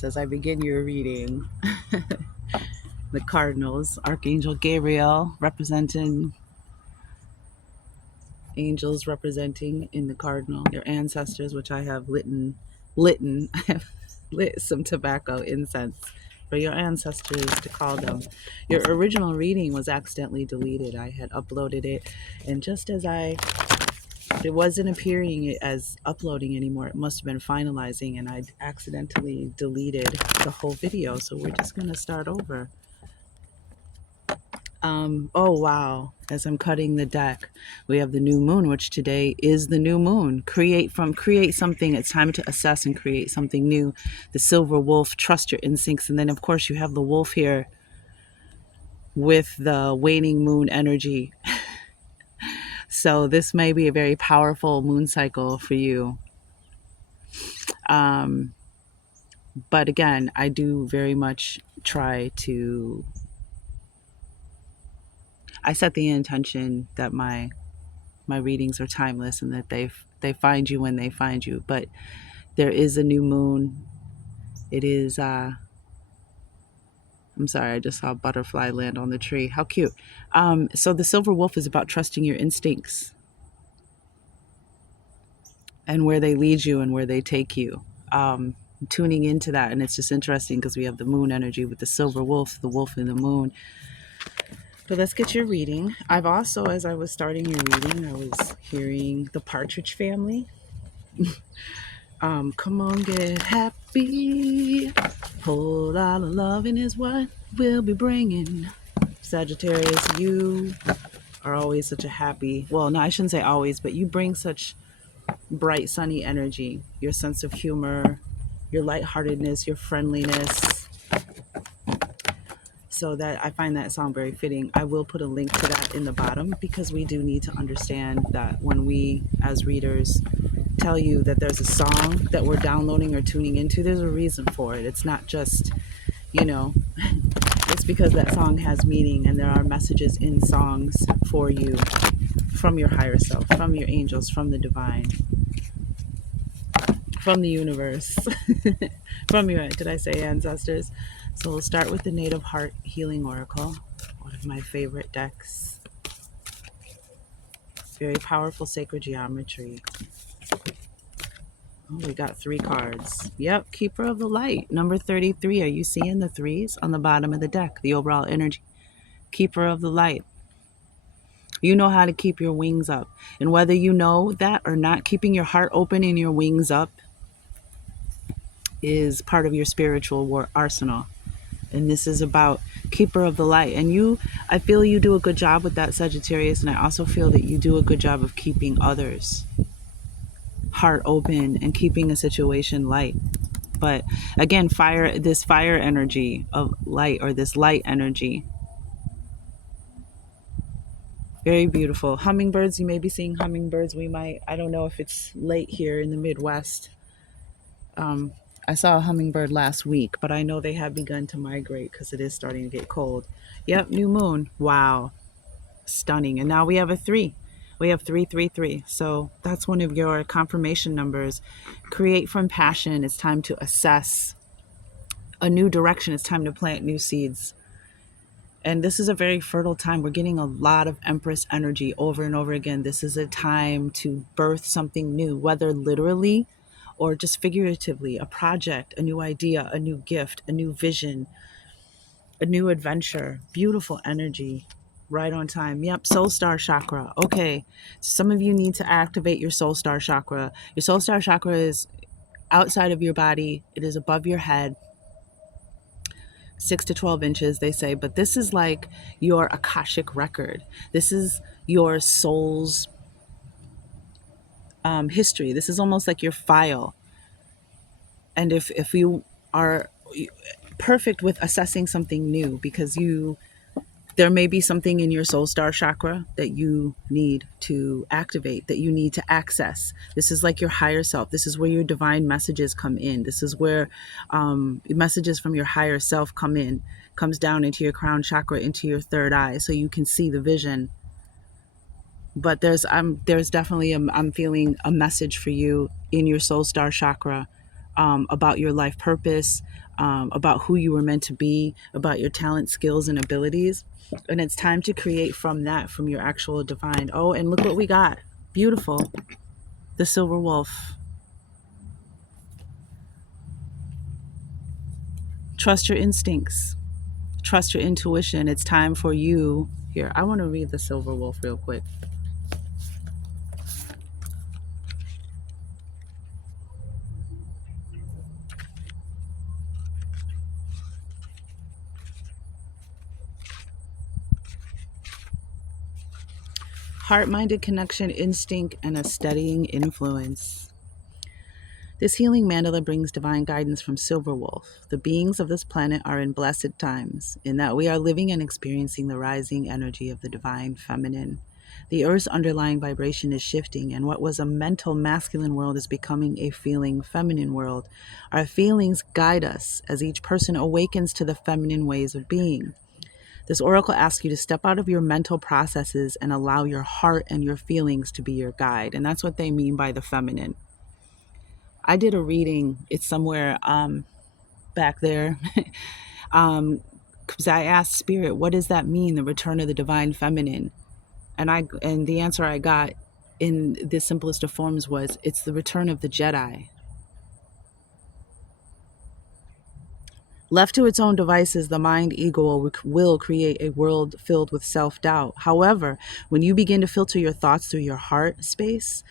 Sagittarius, as I begin your reading, the cardinals, Archangel Gabriel representing angels representing in the cardinal, your ancestors, which I have I have lit some tobacco incense for your ancestors to call them. Your original reading was accidentally deleted. I had uploaded it, and just as it wasn't appearing as uploading anymore. It must have been finalizing, and I accidentally deleted the whole video. So we're just going to start over. Oh, wow. As I'm cutting the deck, we have the new moon, which today is the new moon. Create something. It's time to assess and create something new. The silver wolf, trust your instincts. And then, of course, you have the wolf here with the waning moon energy. So this may be a very powerful moon cycle for you. But again, I do very much try to, I set the intention that my readings are timeless and that they find you when they find you. But there is a new moon. It is, I'm sorry, I just saw a butterfly land on the tree. How cute. So the silver wolf is about trusting your instincts and where they lead you and where they take you. Tuning into that. And it's just interesting because we have the moon energy with the silver wolf, the wolf in the moon. But let's get your reading. I've also, as I was starting your reading, I was hearing the Partridge Family. Come on, get happy. Whole lot of loving is what we'll be bringing. Sagittarius, you are always such a happy, well, no, I shouldn't say always, but you bring such bright, sunny energy. Your sense of humor, your lightheartedness, your friendliness. So that I find that song very fitting. I will put a link to that in the bottom because we do need to understand that when we as readers tell you that there's a song that we're downloading or tuning into, there's a reason for it. It's not just, it's because that song has meaning and there are messages in songs for you from your higher self, from your angels, from the divine, from the universe, from your, did I say ancestors? So we'll start with the Native Heart Healing Oracle, one of my favorite decks. Very powerful sacred geometry. Oh, we got 3 cards. Yep, Keeper of the Light, number 33. Are you seeing the 3s on the bottom of the deck? The overall energy. Keeper of the Light. You know how to keep your wings up. And whether you know that or not, keeping your heart open and your wings up is part of your spiritual arsenal. And this is about Keeper of the Light. And I feel you do a good job with that, Sagittarius. And I also feel that you do a good job of keeping others' heart open and keeping a situation light. But again, this fire energy of light, or this light energy. Very beautiful. Hummingbirds, you may be seeing hummingbirds. I don't know if it's late here in the Midwest. I saw a hummingbird last week, but I know they have begun to migrate because it is starting to get cold. Yep, new moon. Wow. Stunning. And now we have a 3. We have 333. So that's one of your confirmation numbers. Create from passion. It's time to assess a new direction. It's time to plant new seeds. And this is a very fertile time. We're getting a lot of Empress energy over and over again. This is a time to birth something new, whether literally or just figuratively, a project, a new idea, a new gift, a new vision, a new adventure. Beautiful energy, right on time. Yep, soul star chakra. Okay, some of you need to activate your soul star chakra. Your soul star chakra is outside of your body. It is above your head, 6 to 12 inches, they say. But this is like your Akashic record. This is your soul's history. This is almost like your file. And if you are perfect with assessing something new, because there may be something in your soul star chakra that you need to activate, that you need to access. This is like your higher self. This is where your divine messages come in. This is where messages from your higher self comes down into your crown chakra, into your third eye, so you can see the vision. But there's definitely I'm feeling a message for you in your soul star chakra about your life purpose, about who you were meant to be, about your talent, skills, and abilities. And it's time to create from that, from your actual divine. Oh, and look what we got. Beautiful. The silver wolf. Trust your instincts. Trust your intuition. It's time for you. Here, I want to read the silver wolf real quick. Heart-minded connection, instinct, and a steadying influence. This healing mandala brings divine guidance from Silver Wolf. The beings of this planet are in blessed times, in that we are living and experiencing the rising energy of the divine feminine. The Earth's underlying vibration is shifting, and what was a mental masculine world is becoming a feeling feminine world. Our feelings guide us as each person awakens to the feminine ways of being. This oracle asks you to step out of your mental processes and allow your heart and your feelings to be your guide. And that's what they mean by the feminine. I did a reading, it's somewhere back there. Because I asked Spirit, what does that mean, the return of the divine feminine? And the answer I got in the simplest of forms was, it's the return of the Jedi. Left to its own devices, the mind ego will create a world filled with self-doubt. However, when you begin to filter your thoughts through your heart space,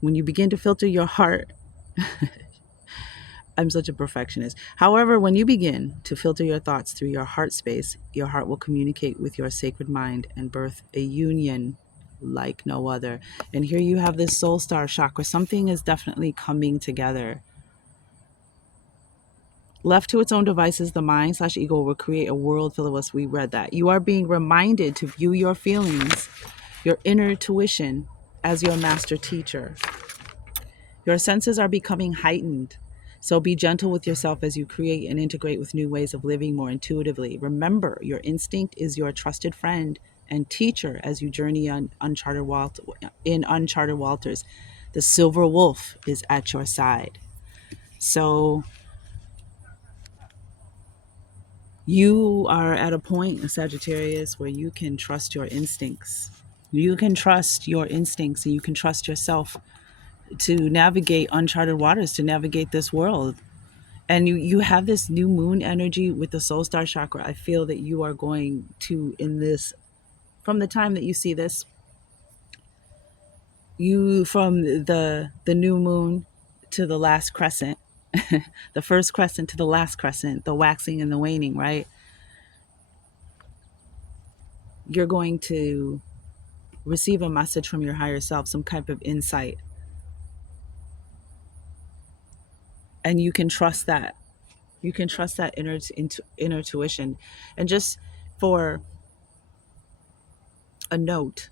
when you begin to filter your heart, I'm such a perfectionist. However, when you begin to filter your thoughts through your heart space, your heart will communicate with your sacred mind and birth a union like no other. And here you have this soul star chakra. Something is definitely coming together. Left to its own devices, the mind/ego will create a world filled with us. We read that. You are being reminded to view your feelings, your inner tuition, as your master teacher. Your senses are becoming heightened. So be gentle with yourself as you create and integrate with new ways of living more intuitively. Remember, your instinct is your trusted friend and teacher as you journey on uncharted waters. The silver wolf is at your side. So you are at a point, Sagittarius, where you can trust your instincts. You can trust your instincts and you can trust yourself to navigate uncharted waters, to navigate this world. And you have this new moon energy with the soul star chakra. I feel that you are going to, in this, from the time that you see this, you, from the new moon to the last crescent, the first crescent to the last crescent, the waxing and the waning, right? You're going to receive a message from your higher self, some type of insight. And you can trust that. You can trust that inner tuition. And just for a note,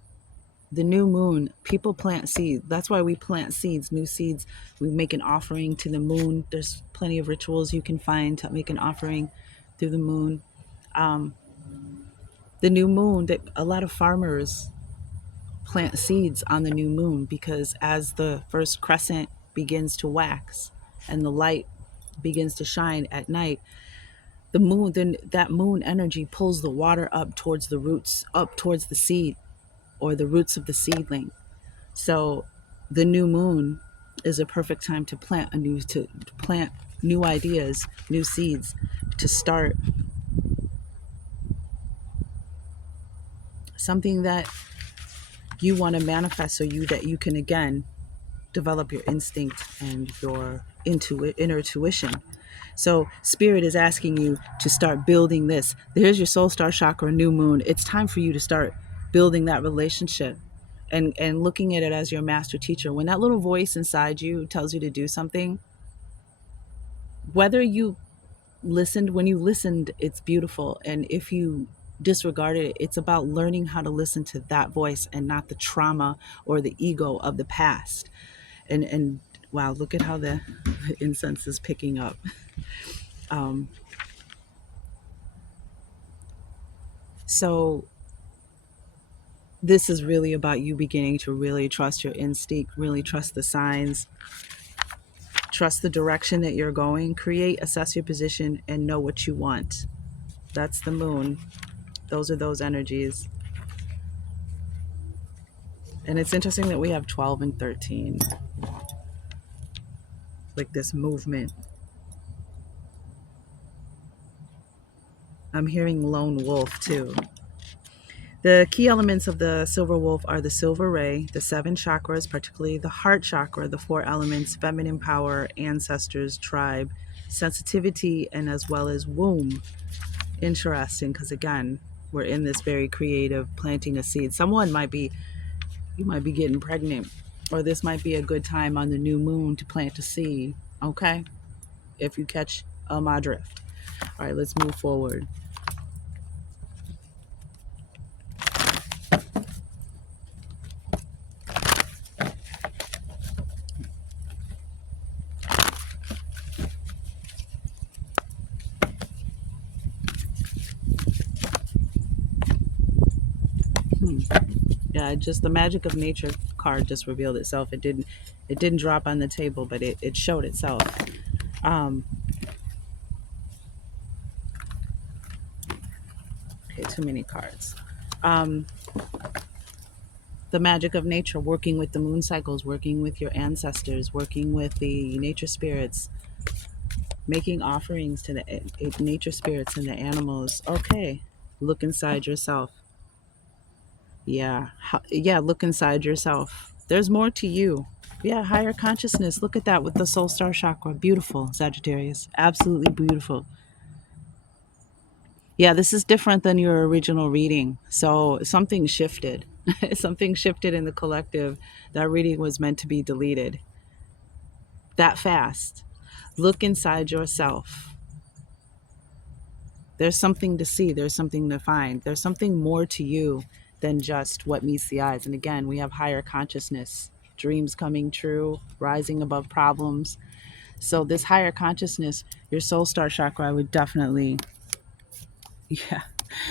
the new moon, people plant seeds. That's why we plant seeds, new seeds. We make an offering to the moon. There's plenty of rituals you can find to make an offering through the moon. The new moon, that a lot of farmers plant seeds on the new moon, because as the first crescent begins to wax and the light begins to shine at night, the moon, then that moon energy pulls the water up towards the roots, up towards the seed or the roots of the seedling. So the new moon is a perfect time to plant new ideas, new seeds, to start something that you want to manifest, so that you can again develop your instinct and your inner tuition. So spirit is asking you to start building this. There's your soul star chakra, new moon. It's time for you to start building that relationship and looking at it as your master teacher. When that little voice inside you tells you to do something, whether you listened, when you listened, it's beautiful. And if you disregarded it, it's about learning how to listen to that voice and not the trauma or the ego of the past. And wow, look at how the incense is picking up. So this is really about you beginning to really trust your instinct, really trust the signs, Trust the direction that you're going. Create, assess your position, and know what you want. That's the moon. Those are those energies. And it's interesting that we have 12 and 13, like this movement. I'm hearing lone wolf too. The key elements of the silver wolf are the silver ray, the 7 chakras, particularly the heart chakra, the 4 elements, feminine power, ancestors, tribe, sensitivity, and as well as womb. Interesting, because again, we're in this very creative planting a seed. You might be getting pregnant, or this might be a good time on the new moon to plant a seed, okay? If you catch my drift. All right, let's move forward. Yeah, just the magic of nature card just revealed itself. It didn't drop on the table, but it showed itself. Um, okay, too many cards. Um, the magic of nature, working with the moon cycles, working with your ancestors, working with the nature spirits, making offerings to the nature spirits and the animals. Okay, look inside yourself. Yeah, yeah, look inside yourself. There's more to you. Yeah, higher consciousness. Look at that with the soul star chakra. Beautiful, Sagittarius. Absolutely beautiful. Yeah, this is different than your original reading. So something shifted. Something shifted in the collective. That reading was meant to be deleted that fast. Look inside yourself. There's something to see, there's something to find, there's something more to you than just what meets the eyes. And again, we have higher consciousness, dreams coming true, rising above problems. So this higher consciousness, your soul star chakra, I would definitely, yeah,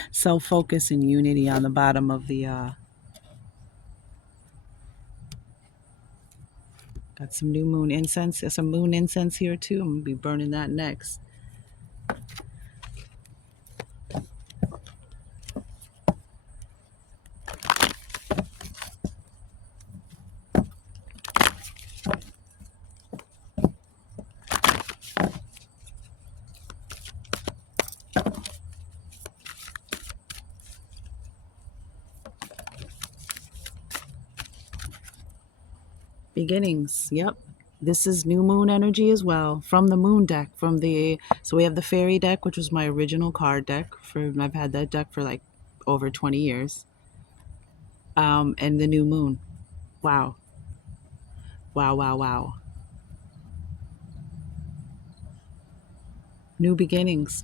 self-focus and unity on the bottom of the got some new moon incense. There's some moon incense here too. I'm gonna be burning that next. Beginnings. Yep. This is new moon energy as well from the moon deck. So we have the fairy deck, which was my original card deck. I've had that deck for like over 20 years. And the new moon. Wow. Wow, wow, wow. New beginnings.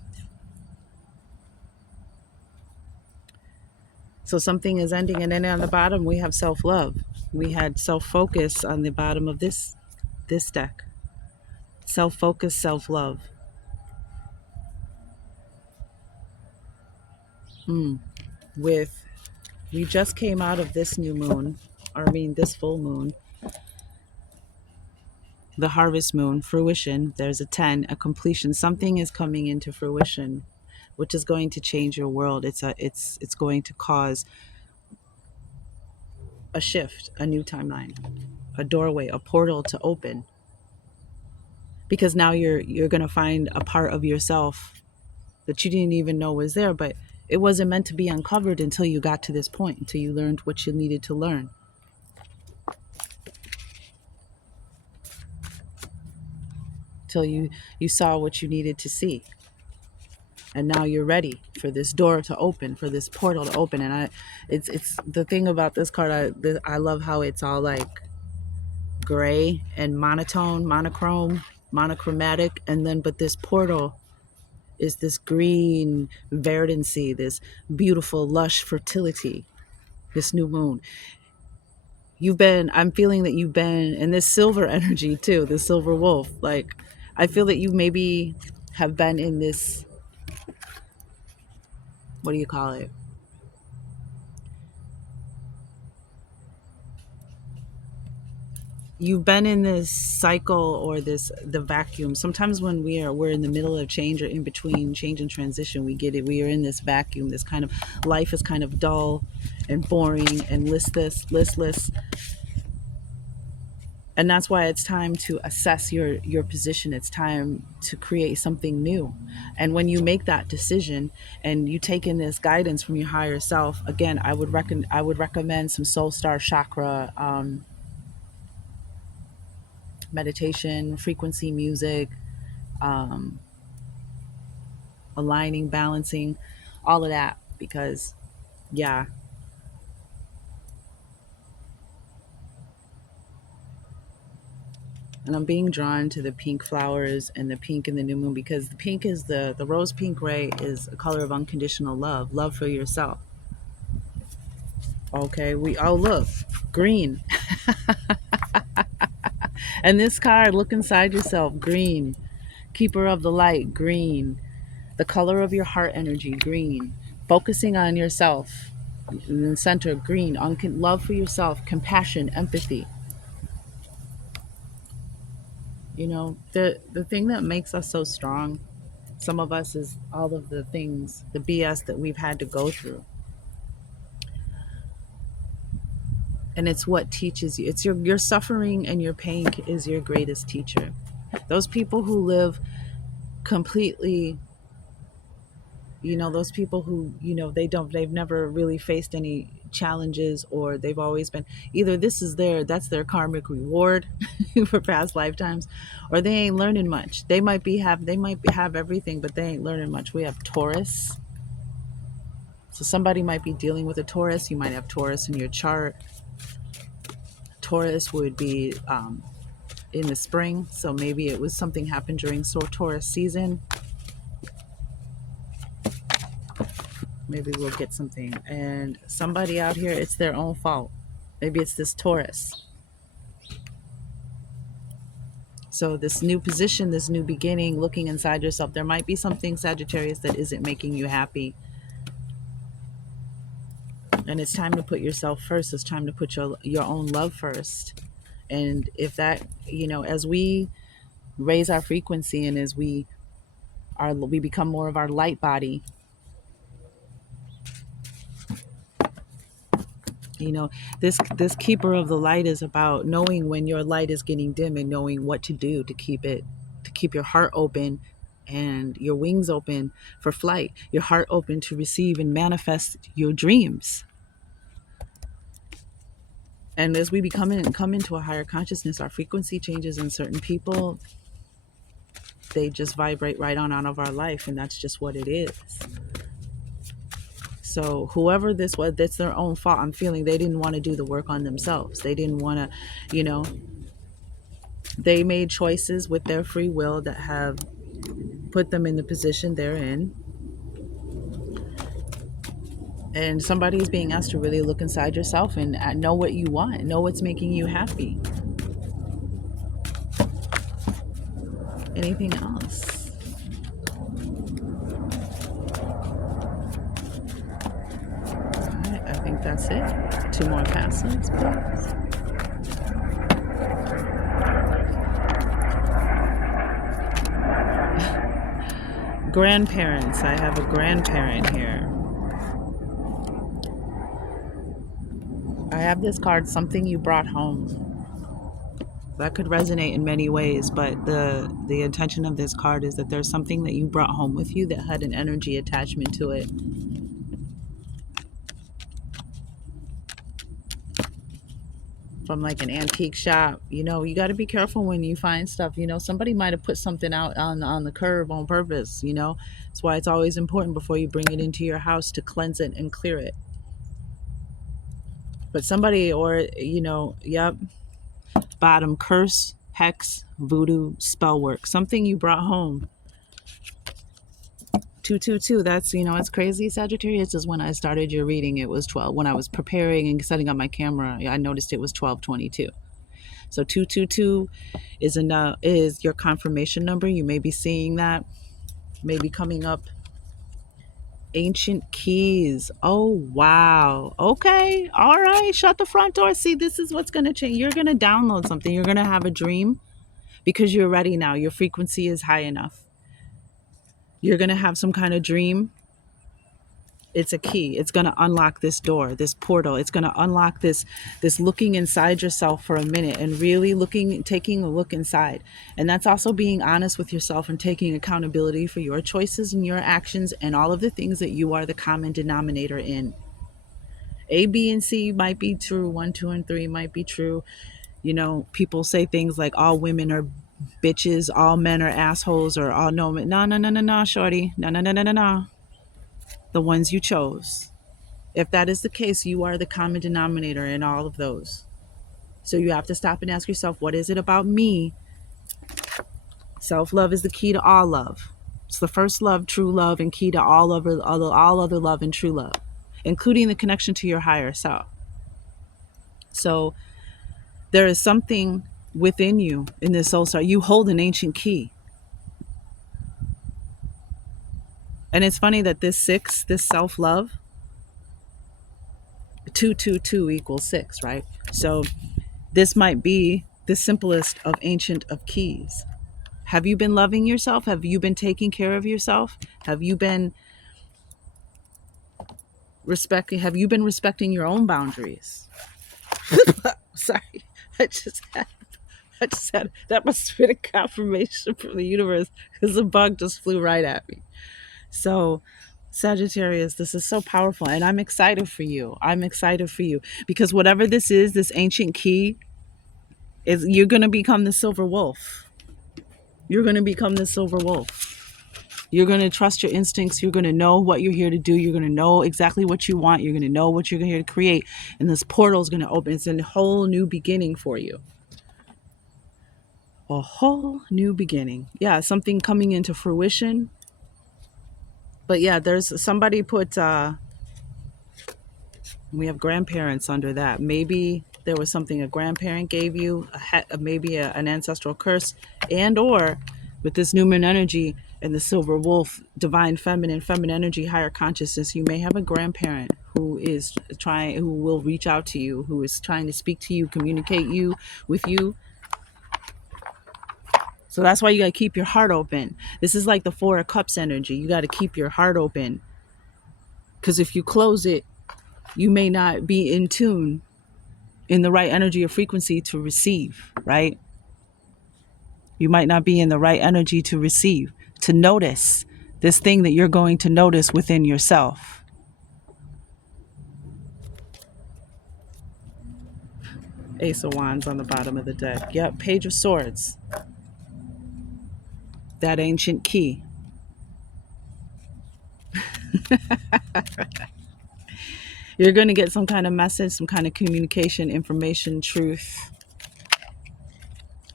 So something is ending, and then on the bottom we have self-love. We had self-focus on the bottom of this deck. Self-focus, self-love. With We just came out of this new moon, or I mean this full moon, the harvest moon, fruition. There's a 10, a completion. Something is coming into fruition, which is going to change your world. It's going to cause a shift, a new timeline, a doorway, a portal to open. Because now you're going to find a part of yourself that you didn't even know was there, but it wasn't meant to be uncovered until you got to this point, until you learned what you needed to learn, till you saw what you needed to see. And now you're ready for this door to open, for this portal to open. And it's the thing about this card. I love how it's all like gray and monotone, monochrome, monochromatic, and then but this portal is this green verdancy, this beautiful lush fertility, this new moon. I'm feeling that you've been in this silver energy too, the silver wolf. Like I feel that you maybe have been in this, what do you call it? you've been in this cycle or this the vacuum. Sometimes when we're in the middle of change or in between change and transition, we get it. We are in this vacuum. This kind of life is kind of dull and boring and listless. And that's why it's time to assess your position. It's time to create something new. And when you make that decision and you take in this guidance from your higher self, again, I would recommend some soul star chakra meditation, frequency music, um, aligning, balancing, all of that. Because yeah, and I'm being drawn to the pink flowers and the pink in the new moon, because the pink is the rose pink ray is a color of unconditional love for yourself. Okay, we oh look, green. And this card, look inside yourself, green. Keeper of the light, green. The color of your heart energy, green. Focusing on yourself in the center, green. On love for yourself, compassion, empathy. You know, the thing that makes us so strong, some of us, is all of the things, the BS that we've had to go through. And it's what teaches you. It's your suffering and your pain is your greatest teacher. Those people who live completely, you know, those people who, you know, they've never really faced any challenges, or they've always been, either this is that's their karmic reward for past lifetimes, or they ain't learning much. They might have everything, but they ain't learning much. We have Taurus. So somebody might be dealing with a Taurus. You might have Taurus in your chart. Taurus would be in the spring, so maybe it was something happened during Taurus season. Maybe we'll get something. And somebody out here, it's their own fault. Maybe it's this Taurus. So this new position, this new beginning, looking inside yourself, there might be something, Sagittarius, that isn't making you happy. And it's time to put yourself first. It's time to put your own love first. And if that, you know, as we raise our frequency and as we become more of our light body, you know, this keeper of the light is about knowing when your light is getting dim and knowing what to do to keep your heart open and your wings open for flight, your heart open to receive and manifest your dreams. And as we come into a higher consciousness, our frequency changes, and certain people, they just vibrate right on out of our life, and that's just what it is. So whoever this was, that's their own fault. I'm feeling they didn't want to do the work on themselves. They didn't want to, you know, they made choices with their free will that have put them in the position they're in. And somebody is being asked to really look inside yourself and know what you want, know what's making you happy. Anything else? All right, I think that's it. 2 more passes, please. Grandparents. I have a grandparent here. I have this card, something you brought home. That could resonate in many ways, but the intention of this card is that there's something that you brought home with you that had an energy attachment to it. From like an antique shop. You know, you got to be careful when you find stuff. You know, somebody might have put something out on the curb on purpose, you know. That's why it's always important before you bring it into your house to cleanse it and clear it. But somebody, or, you know, yep, bottom, curse, hex, voodoo, spell work. Something you brought home. 222, that's, you know, it's crazy. Sagittarius is when I started your reading. It was 12. When I was preparing and setting up my camera, I noticed it was 1222. So 222 is your confirmation number. You may be seeing that maybe coming up Ancient keys. Oh, wow. Okay. All right. Shut the front door. See, this is what's going to change. You're going to download something. You're going to have a dream because you're ready now. Your frequency is high enough. You're going to have some kind of dream. It's a key. It's going to unlock this door, this portal. It's going to unlock this looking inside yourself for a minute and really taking a look inside. And that's also being honest with yourself and taking accountability for your choices and your actions and all of the things that you are the common denominator in. A, B, and C might be true. 1, 2, and 3 might be true. You know, people say things like all women are bitches, all men are assholes, or all no, no, shorty. No. The ones you chose. If that is the case, you are the common denominator in all of those. So you have to stop and ask yourself, what is it about me? Self-love is the key to all love. It's the first love, true love, and key to all other love and true love, including the connection to your higher self. So there is something within you in this soul star. You hold an ancient key. And it's funny that this 6, this self-love, 2 equals 6, right? So this might be the simplest of ancient of keys. Have you been loving yourself? Have you been taking care of yourself? Have you been respecting your own boundaries? Sorry, I just had that must have been a confirmation from the universe because the bug just flew right at me. So Sagittarius, this is so powerful, and I'm excited for you. I'm excited for you because whatever this is, this ancient key, is you're going to become the silver wolf. You're going to become the silver wolf. You're going to trust your instincts. You're going to know what you're here to do. You're going to know exactly what you want. You're going to know what you're here to create. And this portal is going to open. It's a whole new beginning for you. A whole new beginning. Yeah, something coming into fruition. But yeah, there's somebody put, we have grandparents under that. Maybe there was something a grandparent gave you, maybe an ancestral curse, and or with this new moon energy and the silver wolf, divine feminine energy, higher consciousness, you may have a grandparent who will reach out to you, who is trying to speak to you, communicate with you. So that's why you got to keep your heart open. This is like the 4 of Cups energy. You got to keep your heart open. Because if you close it, you may not be in tune in the right energy or frequency to receive, right? You might not be in the right energy to receive, to notice this thing that you're going to notice within yourself. Ace of Wands on the bottom of the deck. Yep, Page of Swords. That ancient key. You're going to get some kind of message, some kind of communication, information, truth.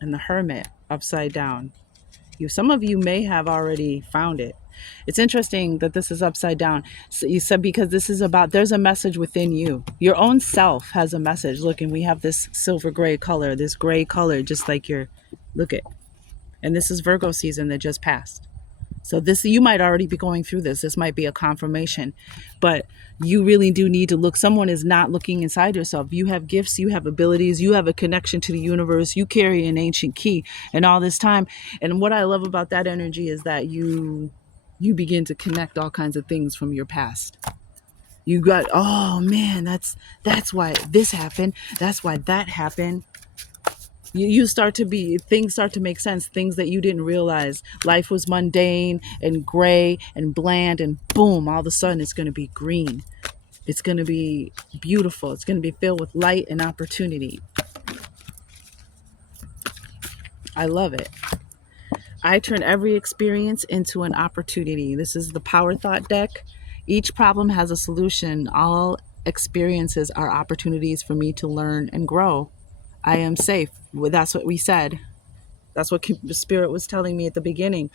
And the Hermit upside down. Some of you may have already found it. It's interesting that this is upside down. So you said because this is about, there's a message within you. Your own self has a message. Look, and we have this silver gray color, this gray color, just like look at. And this is Virgo season that just passed. So you might already be going through this. This might be a confirmation, but you really do need to look. Someone is not looking inside yourself. You have gifts, you have abilities, you have a connection to the universe. You carry an ancient key and all this time. And what I love about that energy is that you begin to connect all kinds of things from your past. You got, oh man, that's why this happened. That's why that happened. Things start to make sense, things that you didn't realize. Life was mundane and gray and bland, and boom, all of a sudden it's going to be green. It's going to be beautiful. It's going to be filled with light and opportunity. I love it. I turn every experience into an opportunity. This is the Power Thought deck. Each problem has a solution. All experiences are opportunities for me to learn and grow. I am safe. That's what we said. That's what the Spirit was telling me at the beginning.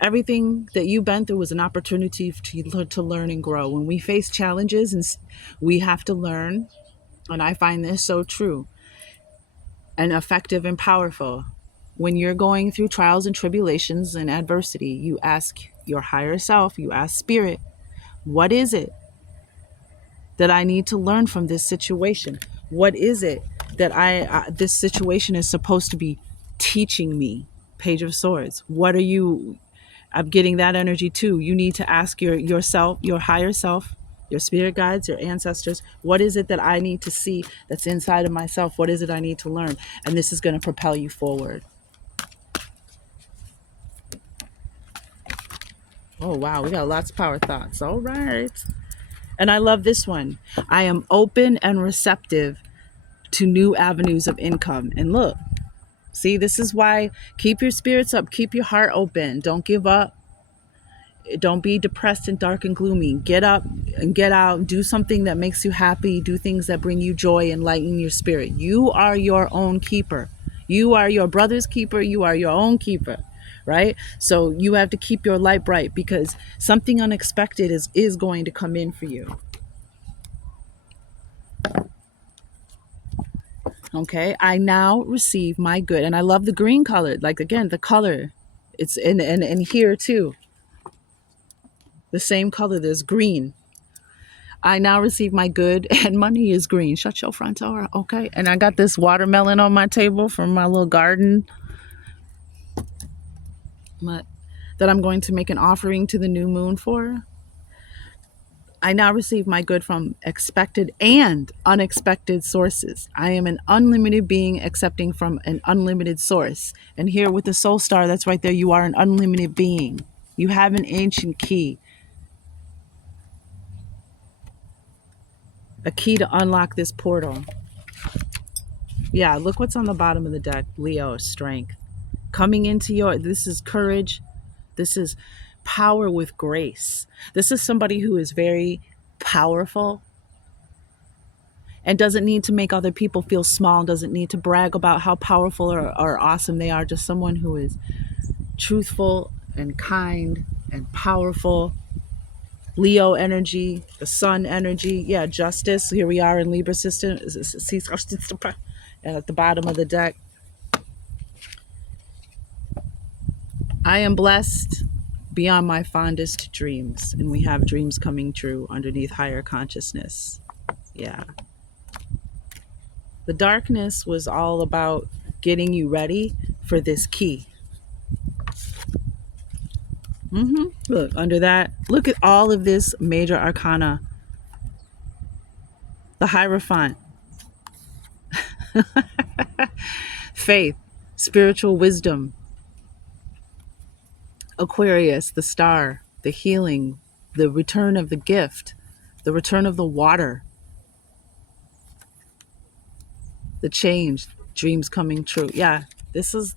Everything that you've been through was an opportunity to learn and grow. When we face challenges, and we have to learn, and I find this so true and effective and powerful. When you're going through trials and tribulations and adversity, you ask your higher self, you ask Spirit, What is it that I need to learn from this situation? What is it that this situation is supposed to be teaching me? Page of Swords. What are you? I'm getting that energy too. You need to ask yourself, your higher self, your spirit guides, your ancestors, what is it that I need to see that's inside of myself? What is it I need to learn? And this is going to propel you forward. Oh, wow. We got lots of power thoughts. All right. And I love this one. I am open and receptive to new avenues of income. And look, see, this is why keep your spirits up, keep your heart open. Don't give up. Don't be depressed and dark and gloomy. Get up and get out. Do something that makes you happy. Do things that bring you joy and lighten your spirit. You are your own keeper. You are your brother's keeper. You are your own keeper, right? So you have to keep your light bright because something unexpected is going to come in for you. Okay, I now receive my good. And I love the green color. Like, again, the color. It's in here too. The same color. There's green. I now receive my good and money is green. Shut your front door, okay? And I got this watermelon on my table from my little garden that I'm going to make an offering to the new moon for. I now receive my good from expected and unexpected sources. I am an unlimited being accepting from an unlimited source. And here with the soul star, that's right there, you are an unlimited being. You have an ancient key. A key to unlock this portal. Yeah, look what's on the bottom of the deck. Leo, strength. Coming into this is courage. This is power with grace. This is somebody who is very powerful and doesn't need to make other people feel small, doesn't need to brag about how powerful or awesome they are. Just someone who is truthful and kind and powerful. Leo energy, the sun energy. Yeah, justice. Here we are in Libra system. And at the bottom of the deck, I am blessed beyond my fondest dreams. And we have dreams coming true underneath higher consciousness. Yeah. The darkness was all about getting you ready for this key. Look, under that, look at all of this major arcana. The Hierophant. Faith, spiritual wisdom. Aquarius, the star, the healing, the return of the gift, the return of the water, the change, dreams coming true. Yeah, this is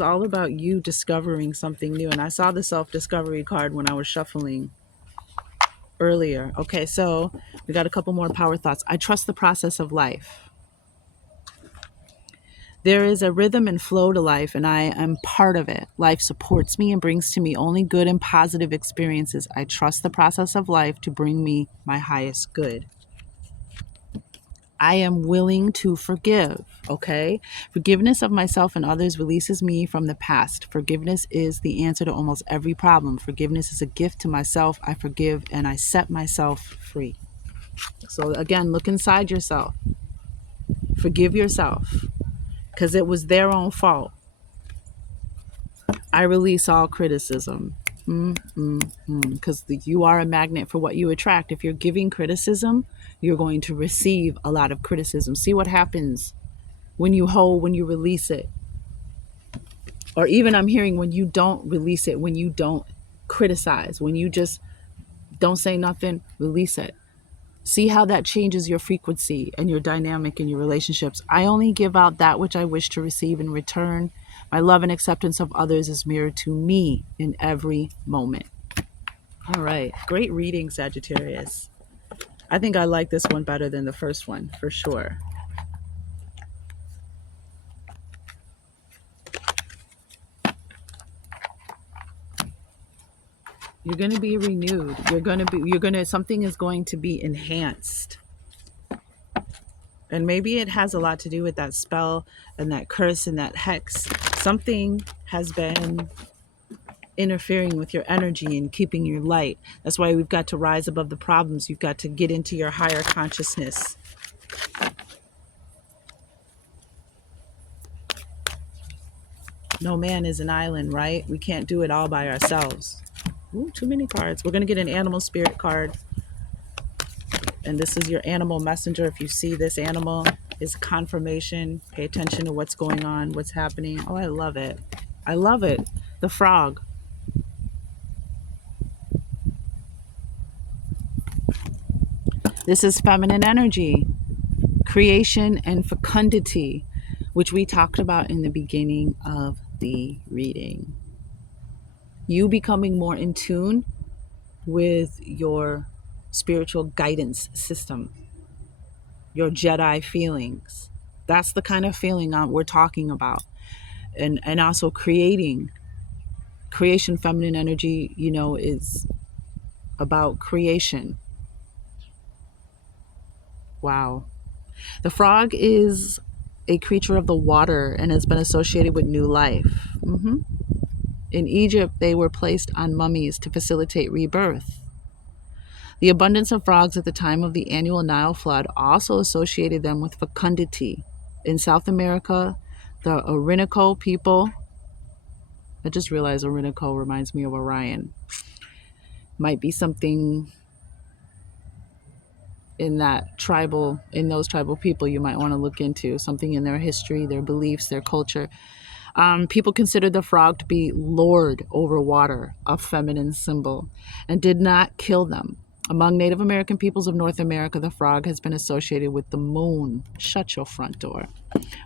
all about you discovering something new. And I saw the self-discovery card when I was shuffling earlier. Okay, so we got a couple more power thoughts. I trust the process of life. There is a rhythm and flow to life, and I am part of it. Life supports me and brings to me only good and positive experiences. I trust the process of life to bring me my highest good. I am willing to forgive, okay? Forgiveness of myself and others releases me from the past. Forgiveness is the answer to almost every problem. Forgiveness is a gift to myself. I forgive and I set myself free. So again, look inside yourself. Forgive yourself because it was their own fault. I release all criticism. Because you are a magnet for what you attract. If you're giving criticism, you're going to receive a lot of criticism. See what happens when you release it. Or even I'm hearing when you don't release it, when you don't criticize, when you just don't say nothing, release it. See how that changes your frequency and your dynamic in your relationships. I only give out that which I wish to receive in return. My love and acceptance of others is mirrored to me in every moment. All right. Great reading, Sagittarius. I think I like this one better than the first one, for sure. You're going to be renewed. Something is going to be enhanced. And maybe it has a lot to do with that spell and that curse and that hex. Something has been interfering with your energy and keeping your light. That's why we've got to rise above the problems. You've got to get into your higher consciousness. No man is an island, right? We can't do it all by ourselves. Ooh, too many cards. We're going to get an animal spirit card. And this is your animal messenger. If you see this animal, is confirmation. Pay attention to what's going on, what's happening. Oh, I love it. I love it. The frog. This is feminine energy, creation and fecundity, which we talked about in the beginning of the reading. You becoming more in tune with your spiritual guidance system, your Jedi feelings. That's the kind of feeling we're talking about. And also creation, feminine energy, is about creation. Wow. The frog is a creature of the water and has been associated with new life. In Egypt, they were placed on mummies to facilitate rebirth. The abundance of frogs at the time of the annual Nile flood also associated them with fecundity. In South America, the Orinoco people, I just realized Orinoco reminds me of Orion, might be something in those tribal people you might want to look into, something in their history, their beliefs, their culture. People considered the frog to be lord over water, a feminine symbol, and did not kill them. Among Native American peoples of North America, the frog has been associated with the moon. Shut your front door.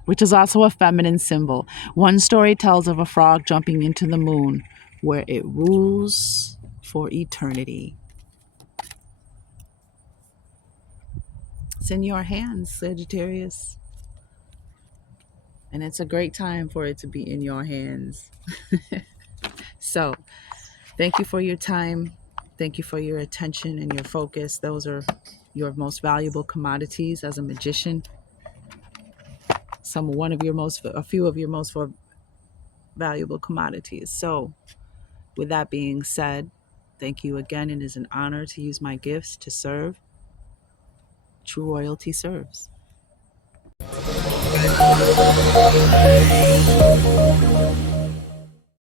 Which is also a feminine symbol. One story tells of a frog jumping into the moon, where it rules for eternity. It's in your hands, Sagittarius. And it's a great time for it to be in your hands. So, thank you for your time. Thank you for your attention and your focus. Those are your most valuable commodities as a magician. A few of your most valuable commodities. So, with that being said, thank you again. It is an honor to use my gifts to serve. True royalty serves.